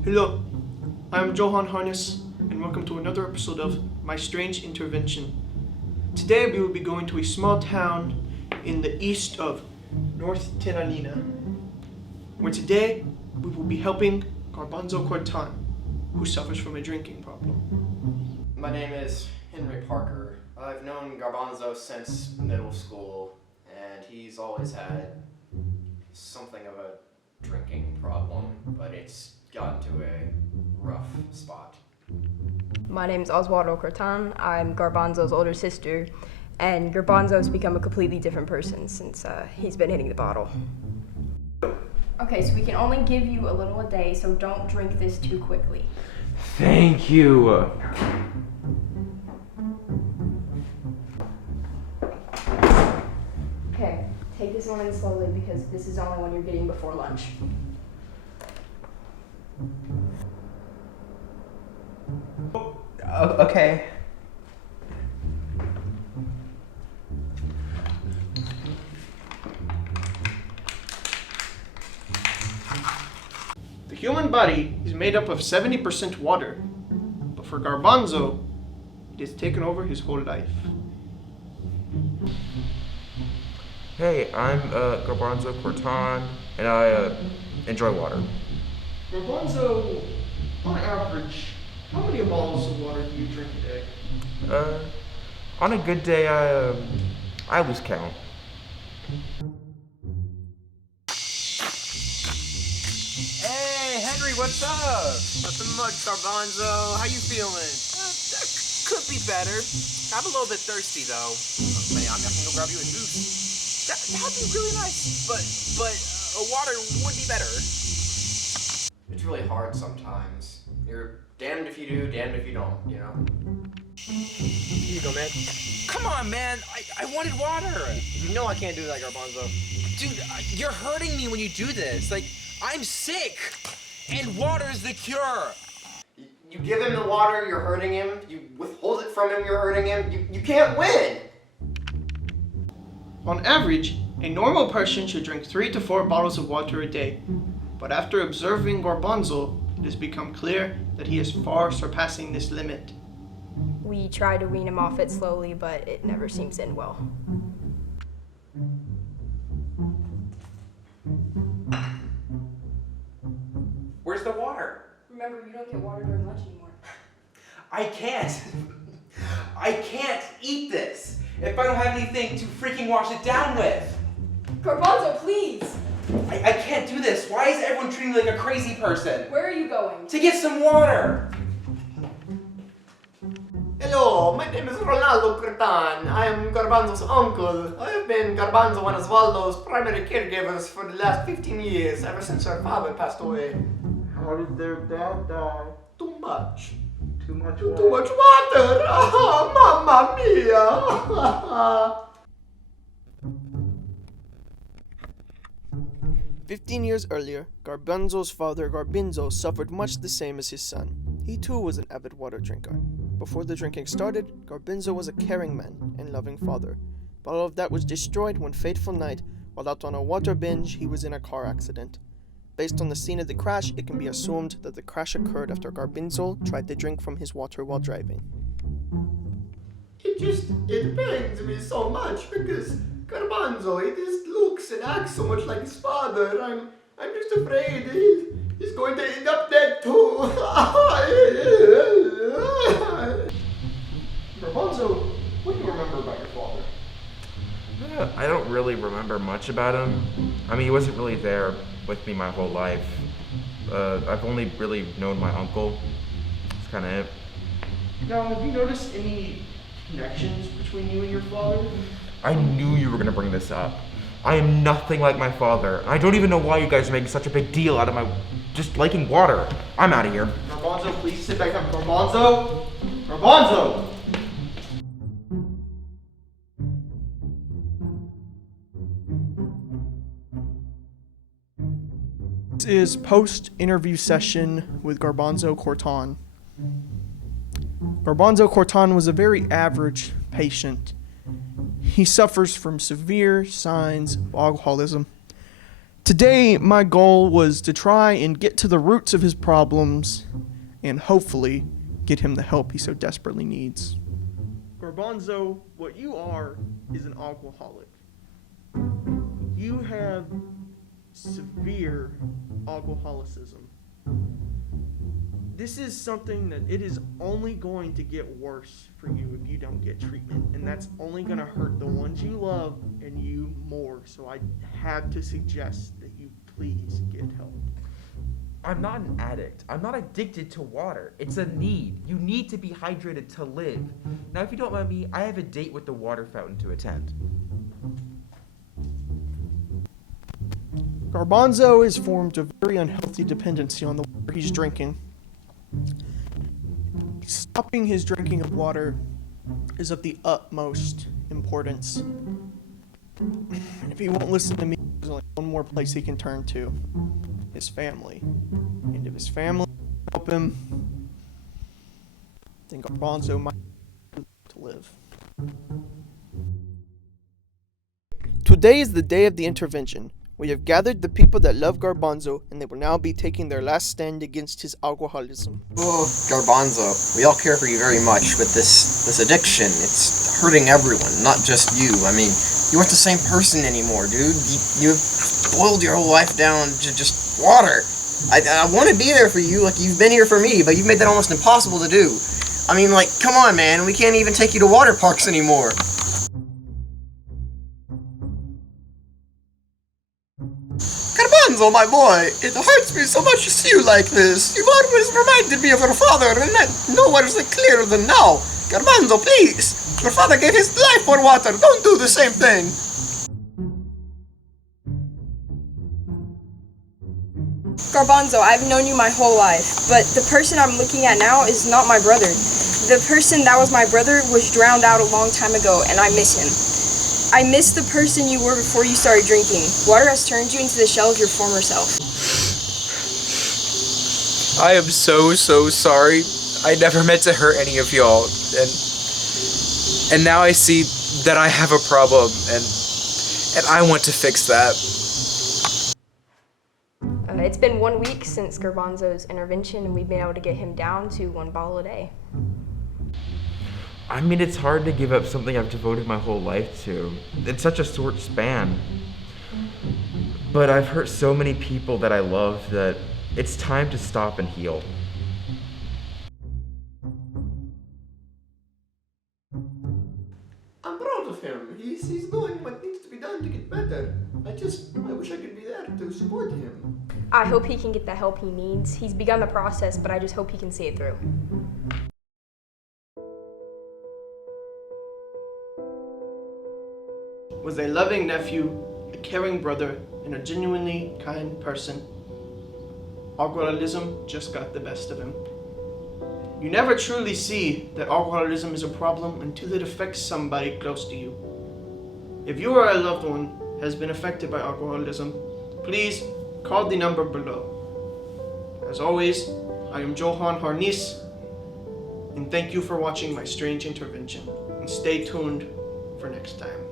Hello, I'm Johan Harness, and welcome to another episode of My Strange Intervention. Today we will be going to a small town in the east of North Tiranina, where today we will be helping Garbanzo Cortan, who suffers from a drinking problem. My name is Henry Parker. I've known Garbanzo since middle school, and he's always had something of a drinking problem, but it's gotten to a rough spot. My name is Oswaldo Cortan. I'm Garbanzo's older sister, and Garbanzo's become a completely different person since he's been hitting the bottle. Okay, so we can only give you a little a day, so don't drink this too quickly. Thank you. Okay, take this one in slowly because this is the only one you're getting before lunch. Okay. The human body is made up of 70% water, but for Garbanzo, it has taken over his whole life. Hey, I'm Garbanzo Cortan, and I enjoy water. Garbanzo, on average, how many bottles of water do you drink a day? On a good day, I lose count. Hey, Henry, what's up? Nothing much, Garbanzo. How you feeling? That could be better. I'm a little bit thirsty, though. Man, I can go grab you a juice. That'd be really nice. But water would be better. It's really hard sometimes. You're damned if you do, damned if you don't, you know? Here you go, man. Come on, man. I wanted water. You know I can't do that, Garbanzo. Dude, you're hurting me when you do this. Like, I'm sick. And water's the cure. You give him the water, you're hurting him. You withhold it from him, you're hurting him. You can't win. On average, a normal person should drink 3 to 4 bottles of water a day. But after observing Garbanzo, it has become clear that he is far surpassing this limit. We try to wean him off it slowly, but it never seems to end well. Where's the water? Remember, you don't get water during lunch anymore. I can't. I can't eat this if I don't have anything to freaking wash it down with. Garbanzo, please! I can't do this. Why is everyone treating me like a crazy person? Where are you going? To get some water. Hello, my name is Ronaldo Cortan. I am Garbanzo's uncle. I have been Garbanzo and Osvaldo's primary caregivers for the last 15 years, ever since our father passed away. How did their dad die? Too much. Too much Too much water! Mamma mia! 15 years earlier, Garbanzo's father Garbinzo suffered much the same as his son. He too was an avid water drinker. Before the drinking started, Garbinzo was a caring man and loving father. But all of that was destroyed one fateful night, while out on a water binge, he was in a car accident. Based on the scene of the crash, it can be assumed that the crash occurred after Garbinzo tried to drink from his water while driving. It pains me so much because Garbanzo, he just looks and acts so much like his father. I'm just afraid he's going to end up dead too. Garbanzo, what do you remember about your father? I don't really remember much about him. I mean, he wasn't really there with me my whole life. I've only really known my uncle. That's kind of it. Now, have you noticed any connections between you and your father? I knew you were going to bring this up. I am nothing like my father. I don't even know why you guys are making such a big deal out of my just liking water. I'm out of here. Garbanzo, please sit back up. Garbanzo! Garbanzo! This is post-interview session with Garbanzo Cortan. Garbanzo Cortan was a very average patient. He suffers from severe signs of alcoholism. Today, my goal was to try and get to the roots of his problems and hopefully get him the help he so desperately needs. Garbanzo, what you are is an alcoholic. You have severe alcoholicism. This is something that it is only going to get worse for you if you don't get treatment, and that's only going to hurt the ones you love and you more. So I have to suggest that you please get help. I'm not an addict. I'm not addicted to water. It's a need. You need to be hydrated to live. Now, if you don't mind me, I have a date with the water fountain to attend. Garbanzo has formed a very unhealthy dependency on the water he's drinking. Stopping his drinking of water is of the utmost importance. And if he won't listen to me, there's only one more place he can turn to: his family. And if his family help him, then Garbanzo might be able to live. Today is the day of the intervention. We have gathered the people that love Garbanzo, and they will now be taking their last stand against his alcoholism. Oh, Garbanzo, we all care for you very much, but this addiction, it's hurting everyone, not just you. I mean, you aren't the same person anymore, dude. You've boiled your whole life down to just water. I want to be there for you, like you've been here for me, but you've made that almost impossible to do. I mean, like, come on, man, we can't even take you to water parks anymore. Garbanzo, my boy, it hurts me so much to see you like this. You've always reminded me of your father, and that nowhere is clearer than now. Garbanzo, please. Your father gave his life for water. Don't do the same thing. Garbanzo, I've known you my whole life, but the person I'm looking at now is not my brother. The person that was my brother was drowned out a long time ago, and I miss him. I miss the person you were before you started drinking. Water has turned you into the shell of your former self. I am so sorry. I never meant to hurt any of y'all, and now I see that I have a problem, and I want to fix that. It's been 1 week since Garbanzo's intervention, and we've been able to get him down to 1 bottle a day. I mean, it's hard to give up something I've devoted my whole life to. It's such a short span. But I've hurt so many people that I love that it's time to stop and heal. I'm proud of him. He's doing what needs to be done to get better. I wish I could be there to support him. I hope he can get the help he needs. He's begun the process, but I just hope he can see it through. Was a loving nephew, a caring brother, and a genuinely kind person. Alcoholism just got the best of him. You never truly see that alcoholism is a problem until it affects somebody close to you. If you or a loved one has been affected by alcoholism, please call the number below. As always, I am Johan Harnis, and thank you for watching my strange intervention, and stay tuned for next time.